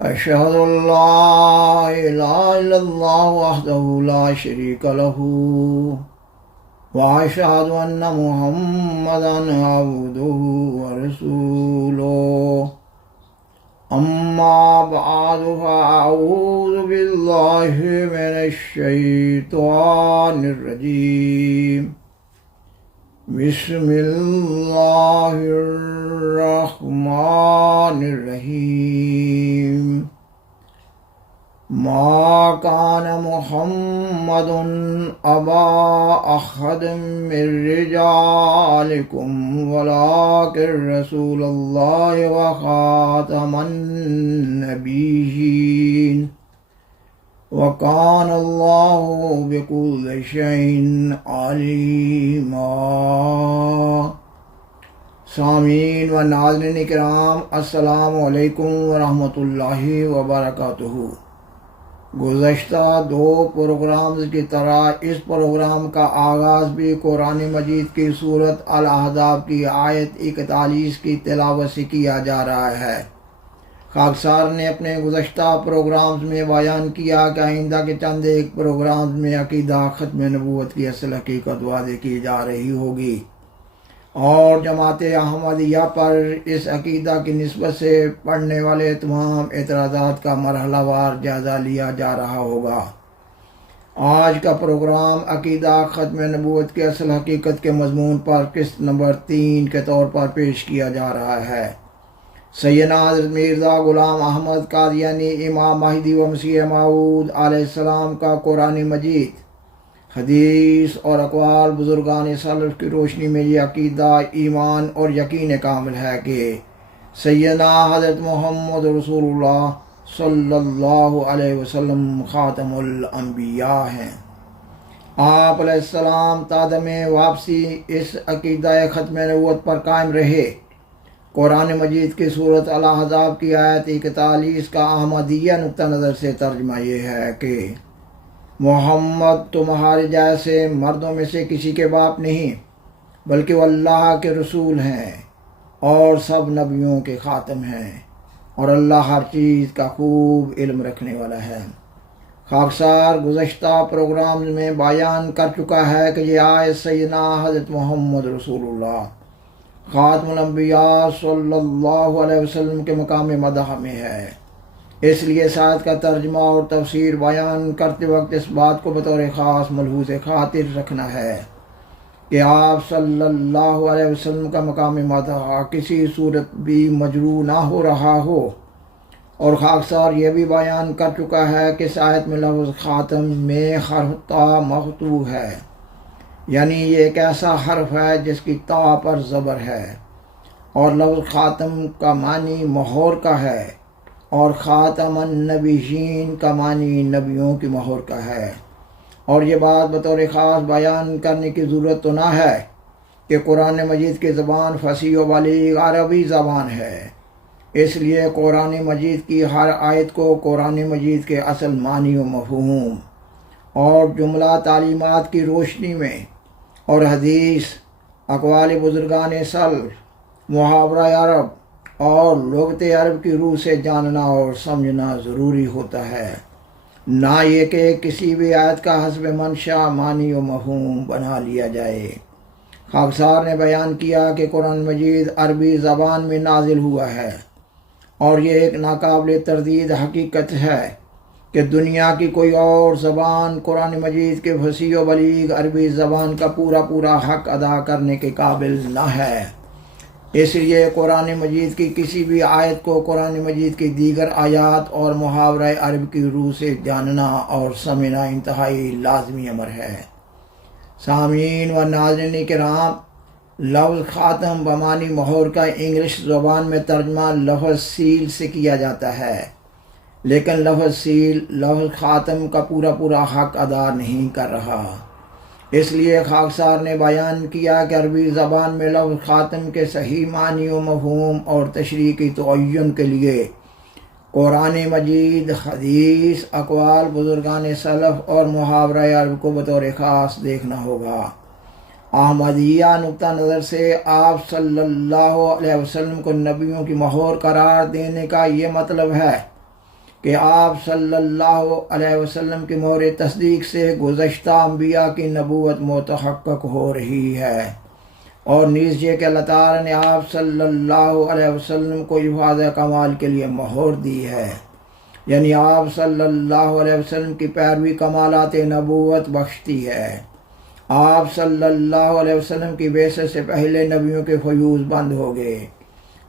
أشهد أن لا إله إلا الله وحده لا شريك له وأشهد أن محمدا عبده ورسوله أما بعد فأعوذ بالله من الشيطان الرجيم بسم الله الرحمن الرحيم ما كان محمد أبا أحد من رجالكم ولكن رسول الله وخاتم النبيين وكان الله بكل شيء عليما۔ سامعین و ناظرین کرام، السلام علیکم ورحمۃ اللہ وبرکاتہ۔ گزشتہ دو پروگرامز کی طرح اس پروگرام کا آغاز بھی قرآن مجید کی سورۃ الاحزاب کی آیت 41 کی تلاوت سے کیا جا رہا ہے۔ خاکسار نے اپنے گزشتہ پروگرامز میں بیان کیا کہ آئندہ کے چند ایک پروگرامز میں عقیدہ ختم نبوت کی اصل حقیقت واضح کی جا رہی ہوگی، اور جماعت احمدیہ پر اس عقیدہ کی نسبت سے پڑھنے والے تمام اعتراضات کا مرحلہ وار جائزہ لیا جا رہا ہوگا۔ آج کا پروگرام عقیدہ ختم نبوت کی اصل حقیقت کے مضمون پر قسط نمبر 3 کے طور پر پیش کیا جا رہا ہے۔ سیدنا حضرت مرزا غلام احمد قادیانی امام مہدی و مسیح موعود علیہ السلام کا قرآن مجید، حدیث اور اقوال بزرگان سلف کی روشنی میں یہ عقیدہ، ایمان اور یقین کامل ہے کہ سیدنا حضرت محمد رسول اللہ صلی اللہ علیہ وسلم خاتم الانبیاء ہیں۔ آپ علیہ السلام تادم واپسی اس عقیدہ ختم نبوت پر قائم رہے۔ قرآن مجید کی سورۃ الاحزاب کی آیت 41 کا احمدیہ نقطہ نظر سے ترجمہ یہ ہے کہ محمد تمہارے جیسے مردوں میں سے کسی کے باپ نہیں، بلکہ وہ اللہ کے رسول ہیں اور سب نبیوں کے خاتم ہیں، اور اللہ ہر چیز کا خوب علم رکھنے والا ہے۔ خاکسار گزشتہ پروگرام میں بیان کر چکا ہے کہ یہ آیت سیدنا حضرت محمد رسول اللہ خاتم الانبیاء صلی اللہ علیہ وسلم کے مقام مدح میں ہے۔ اس لیے اس آیت کا ترجمہ اور تفسیر بیان کرتے وقت اس بات کو بطور خاص ملحوظ خاطر رکھنا ہے کہ آپ صلی اللہ علیہ وسلم کا مقام مدح کسی صورت بھی مجروح نہ ہو رہا ہو، اور خاکسار یہ بھی بیان کر چکا ہے کہ اس آیت میں لفظ خاتم میں حرف تا مقطوع ہے، یعنی یہ ایک ایسا حرف ہے جس کی تا پر زبر ہے، اور لفظ خاتم کا معنی مہور کا ہے، اور خاتم النبیین کا معنی نبیوں کی مہر کا ہے۔ اور یہ بات بطور خاص بیان کرنے کی ضرورت تو نہ ہے کہ قرآن مجید کی زبان فصیح و بلیغ عربی زبان ہے، اس لیے قرآن مجید کی ہر آیت کو قرآن مجید کے اصل معنی و مفہوم اور جملہ تعلیمات کی روشنی میں اور حدیث، اقوال بزرگان سلف، محاورہ عرب اور لغت عرب کی روح سے جاننا اور سمجھنا ضروری ہوتا ہے، نہ یہ کہ کسی بھی آیت کا حسب منشا معنی و مفہوم بنا لیا جائے۔ خاکسار نے بیان کیا کہ قرآن مجید عربی زبان میں نازل ہوا ہے، اور یہ ایک ناقابل تردید حقیقت ہے کہ دنیا کی کوئی اور زبان قرآن مجید کے فصیح و بلیغ عربی زبان کا پورا حق ادا کرنے کے قابل نہ ہے۔ اس لیے قرآن مجید کی کسی بھی آیت کو قرآن مجید کی دیگر آیات اور محاورہ عرب کی روح سے جاننا اور سمجھنا انتہائی لازمی امر ہے۔ سامعین و ناظرین کرام، لفظ خاتم بمعنی مہر کا انگلش زبان میں ترجمہ لفظ سیل سے کیا جاتا ہے، لیکن لفظ سیل لفظ خاتم کا پورا حق ادا نہیں کر رہا۔ اس لیے خاکسار نے بیان کیا کہ عربی زبان میں لفظ خاتم کے صحیح معنی و مفہوم اور تشریح کی تعین کے لیے قرآن مجید، حدیث، اقوال بزرگان سلف اور محاورہ عرب کو بطور خاص دیکھنا ہوگا۔ احمدیہ نقطہ نظر سے آپ صلی اللہ علیہ وسلم کو نبیوں کی مہر قرار دینے کا یہ مطلب ہے کہ آپ صلی اللہ علیہ وسلم کی مہر تصدیق سے گزشتہ انبیاء کی نبوت متحقق ہو رہی ہے، اور نیز یہ کہ اللہ تعالیٰ نے آپ صلی اللہ علیہ وسلم کو افاظ کمال کے لیے مہر دی ہے، یعنی آپ صلی اللہ علیہ وسلم کی پیروی کمالات نبوت بخشتی ہے۔ آپ صلی اللہ علیہ وسلم کی بعثت سے پہلے نبیوں کے فیوز بند ہو گئے،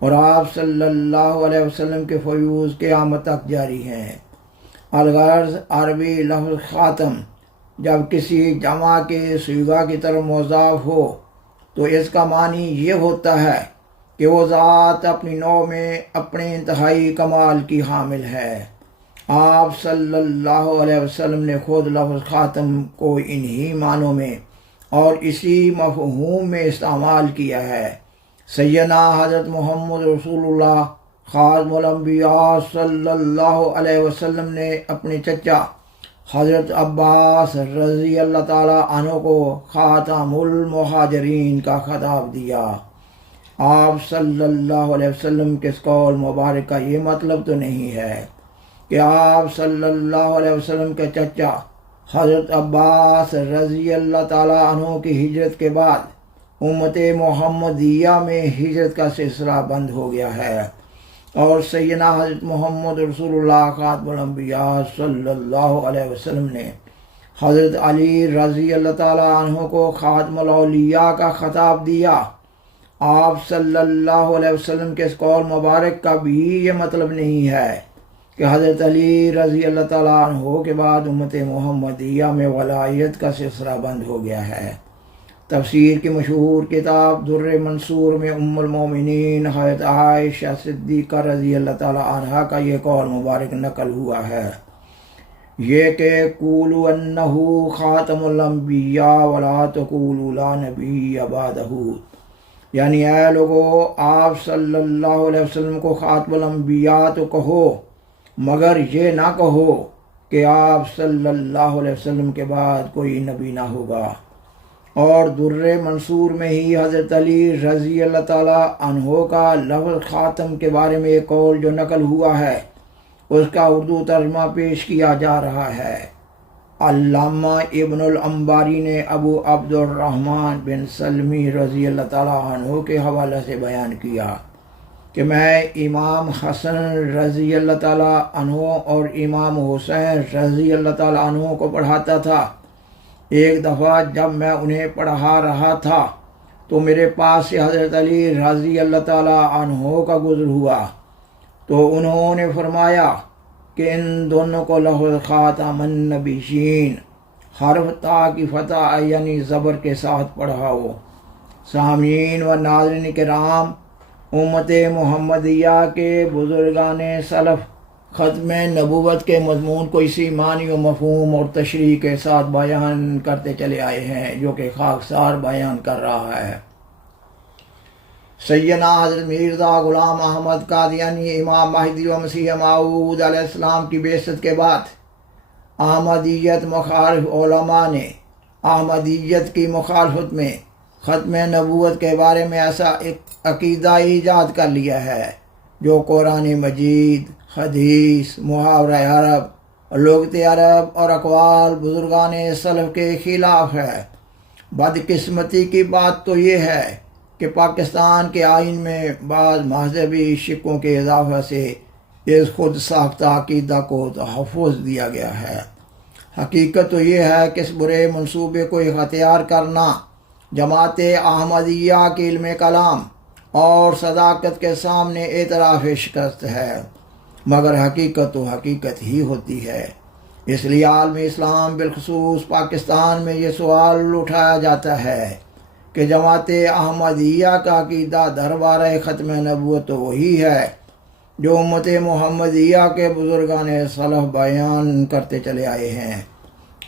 اور آپ صلی اللہ علیہ وسلم کے فیوز قیامت تک جاری ہیں۔ الغرض عربی لفظ خاتم جب کسی جمع کے صیغہ کی طرف مضاف ہو تو اس کا معنی یہ ہوتا ہے کہ وہ ذات اپنی نوع میں اپنے انتہائی کمال کی حامل ہے۔ آپ صلی اللہ علیہ وسلم نے خود لفظ خاتم کو انہی معنوں میں اور اسی مفہوم میں استعمال کیا ہے۔ سیدنا حضرت محمد رسول اللہ خاتم الانبیاء صلی اللہ علیہ وسلم نے اپنے چچا حضرت عباس رضی اللہ تعالیٰ عنہ کو خاتم المہاجرین کا خطاب دیا۔ آپ صلی اللہ علیہ وسلم کے اس قول مبارک کا یہ مطلب تو نہیں ہے کہ آپ صلی اللہ علیہ وسلم کے چچا حضرت عباس رضی اللہ تعالیٰ عنہ کی ہجرت کے بعد امت محمدیہ میں ہجرت کا سلسلہ بند ہو گیا ہے، اور سیدنا حضرت محمد رسول اللہ خاتم الانبیاء صلی اللہ علیہ وسلم نے حضرت علی رضی اللہ تعالیٰ عنہ کو خاتم الاولیاء کا خطاب دیا۔ آپ صلی اللہ علیہ وسلم کے اس قول مبارک کا بھی یہ مطلب نہیں ہے کہ حضرت علی رضی اللہ تعالیٰ عنہ کے بعد امت محمدیہ میں ولایت کا سلسلہ بند ہو گیا ہے۔ تفسیر کی مشہور کتاب در منصور میں ام المومنین حضرت عائشہ صدیقہ رضی اللہ تعالیٰ عنہا کا یہ قول مبارک نقل ہوا ہے، یہ کہ قولوا انہ خاتم الانبیاء ولا تقولوا لا نبی بعدہ، یعنی اے لوگو آپ صلی اللہ علیہ وسلم کو خاتم الانبیاء تو کہو، مگر یہ نہ کہو کہ آپ صلی اللہ علیہ وسلم کے بعد کوئی نبی نہ ہوگا۔ اور در منصور میں ہی حضرت علی رضی اللہ تعالیٰ عنہ کا لفظ خاتم کے بارے میں ایک قول جو نقل ہوا ہے اس کا اردو ترجمہ پیش کیا جا رہا ہے۔ علامہ ابن الانباری نے ابو عبد الرحمن بن سلمی رضی اللہ تعالیٰ عنہ کے حوالہ سے بیان کیا کہ میں امام حسن رضی اللہ تعالیٰ عنہ اور امام حسین رضی اللہ تعالیٰ عنہ کو پڑھاتا تھا۔ ایک دفعہ جب میں انہیں پڑھا رہا تھا تو میرے پاس سے حضرت علی رضی اللہ تعالیٰ عنہ کا گزر ہوا، تو انہوں نے فرمایا کہ ان دونوں کو لفظ خاتم النبیین حرف تا کی فتح یعنی زبر کے ساتھ پڑھاؤ۔ سامعین و ناظرین کرام، امت محمدیہ کے بزرگان سلف ختم نبوت کے مضمون کو اسی معنی و مفہوم اور تشریح کے ساتھ بیان کرتے چلے آئے ہیں جو کہ خاکسار بیان کر رہا ہے۔ سیدنا حضرت مرزا غلام احمد قادیانی امام مہدی و مسیح موعود علیہ السلام کی بعثت کے بعد احمدیت مخالف علماء نے احمدیت کی مخالفت میں ختم نبوت کے بارے میں ایسا ایک عقیدہ ایجاد کر لیا ہے جو قرآن مجید، حدیث، محاورہ عرب، لغت عرب اور اقوال بزرگان سلف کے خلاف ہے۔ بدقسمتی کی بات تو یہ ہے کہ پاکستان کے آئین میں بعض مذہبی شکوں کے اضافہ سے اس خود ساختہ عقیدہ کو تحفظ دیا گیا ہے۔ حقیقت تو یہ ہے کہ اس برے منصوبے کو اختیار کرنا جماعت احمدیہ کے علم کلام اور صداقت کے سامنے اعتراف شکست ہے، مگر حقیقت تو حقیقت ہی ہوتی ہے۔ اس لیے عالم اسلام بالخصوص پاکستان میں یہ سوال اٹھایا جاتا ہے کہ جماعت احمدیہ کا عقیدہ دربارہ ختم نبوت تو وہی ہے جو امت محمدیہ کے بزرگان سلف بیان کرتے چلے آئے ہیں۔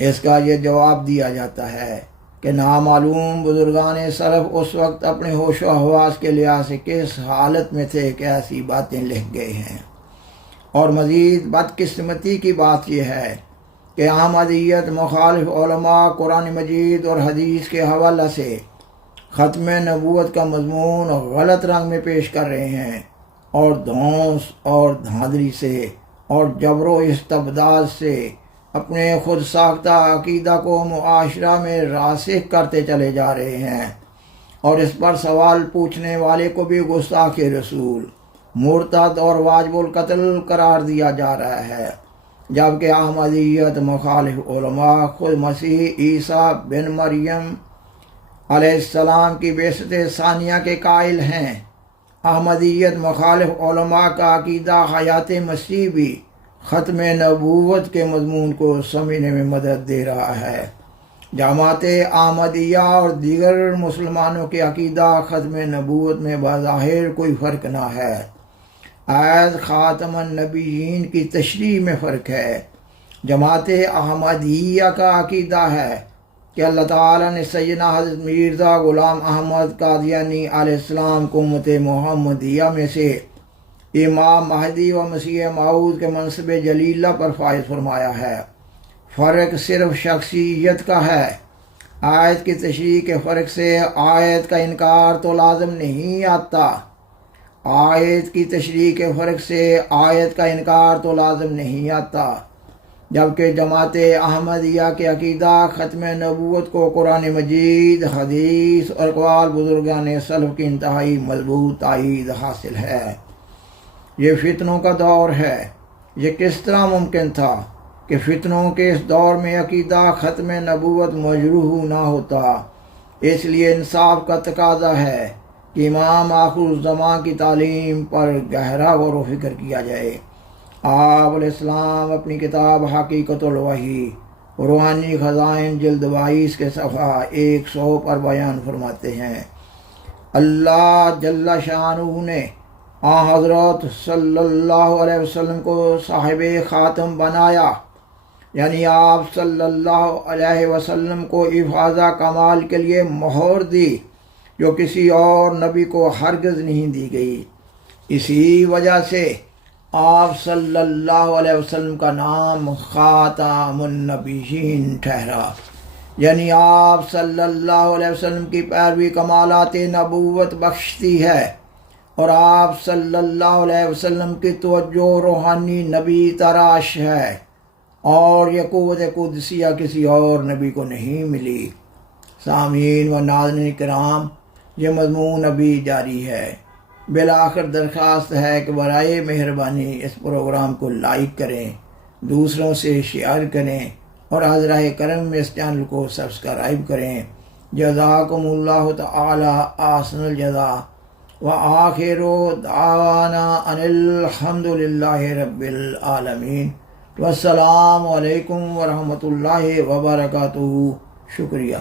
اس کا یہ جواب دیا جاتا ہے کہ نامعلوم بزرگان سلف اس وقت اپنے ہوش و حواس کے لحاظ سے کس حالت میں تھے کہ ایسی باتیں لکھ گئے ہیں۔ اور مزید بدقسمتی کی بات یہ ہے کہ احمدیت مخالف علماء قرآن مجید اور حدیث کے حوالہ سے ختم نبوت کا مضمون غلط رنگ میں پیش کر رہے ہیں اور دھونس اور دھاندلی سے اور جبر و استبداد سے اپنے خود ساختہ عقیدہ کو معاشرہ میں راسخ کرتے چلے جا رہے ہیں، اور اس پر سوال پوچھنے والے کو بھی گستاخ رسول، مرتد اور واجب القتل قرار دیا جا رہا ہے، جبکہ احمدیت مخالف علماء خود مسیح عیسیٰ بن مریم علیہ السلام کی بعثت ثانیہ کے قائل ہیں۔ احمدیت مخالف علماء کا عقیدہ حیات مسیح بھی ختم نبوت کے مضمون کو سمجھنے میں مدد دے رہا ہے۔ جماعت احمدیہ اور دیگر مسلمانوں کے عقیدہ ختم نبوت میں بظاہر کوئی فرق نہ ہے، آیت خاتم النبیین کی تشریح میں فرق ہے۔ جماعت احمدیہ کا عقیدہ ہے کہ اللہ تعالیٰ نے سیدنا حضرت مرزا غلام احمد قادیانی علیہ السلام کو امت محمدیہ میں سے امام مہدی و مسیح موعود کے منصب جلیلہ پر فائز فرمایا ہے۔ فرق صرف شخصیت کا ہے۔ آیت کی تشریح کے فرق سے آیت کا انکار تو لازم نہیں آتا، آیت کی تشریح کے فرق سے آیت کا انکار تو لازم نہیں آتا، جبکہ جماعت احمدیہ کے عقیدہ ختم نبوت کو قرآن مجید، حدیث اور اقوال بزرگان سلف کی انتہائی مضبوط تائید حاصل ہے۔ یہ فتنوں کا دور ہے۔ یہ کس طرح ممکن تھا کہ فتنوں کے اس دور میں عقیدہ ختم نبوت مجروح نہ ہوتا؟ اس لیے انصاف کا تقاضا ہے کہ امام آخر الزمان کی تعلیم پر گہرا غور و فکر کیا جائے۔ آپ علیہ السلام اپنی کتاب حقیقت الوحی روحانی خزائن جلد 22 کے صفحہ 100 پر بیان فرماتے ہیں، اللہ جل شانہ نے حضرت صلی اللہ علیہ وسلم کو صاحب خاتم بنایا، یعنی آپ صلی اللہ علیہ وسلم کو افاضہ کمال کے لیے مہر دی، جو کسی اور نبی کو ہرگز نہیں دی گئی۔ اسی وجہ سے آپ صلی اللہ علیہ وسلم کا نام خاتم النبیین ٹھہرا، یعنی آپ صلی اللہ علیہ وسلم کی پیروی کمالات نبوت بخشتی ہے، اور آپ صلی اللہ علیہ وسلم کی توجہ روحانی نبی تراش ہے، اور یہ قوت قدسیہ کسی اور نبی کو نہیں ملی۔ سامعین و ناظرین کرام، یہ مضمون ابھی جاری ہے۔ بالآخر درخواست ہے کہ برائے مہربانی اس پروگرام کو لائک کریں، دوسروں سے شیئر کریں، اور حضرہ کرم میں اس چینل کو سبسکرائب کریں۔ جزاکم اللہ تعالی احسن الجزا، وآخر دعوانا ان الحمد للہ رب العالمین، والسلام علیکم ورحمۃ اللہ وبرکاتہ۔ شکریہ۔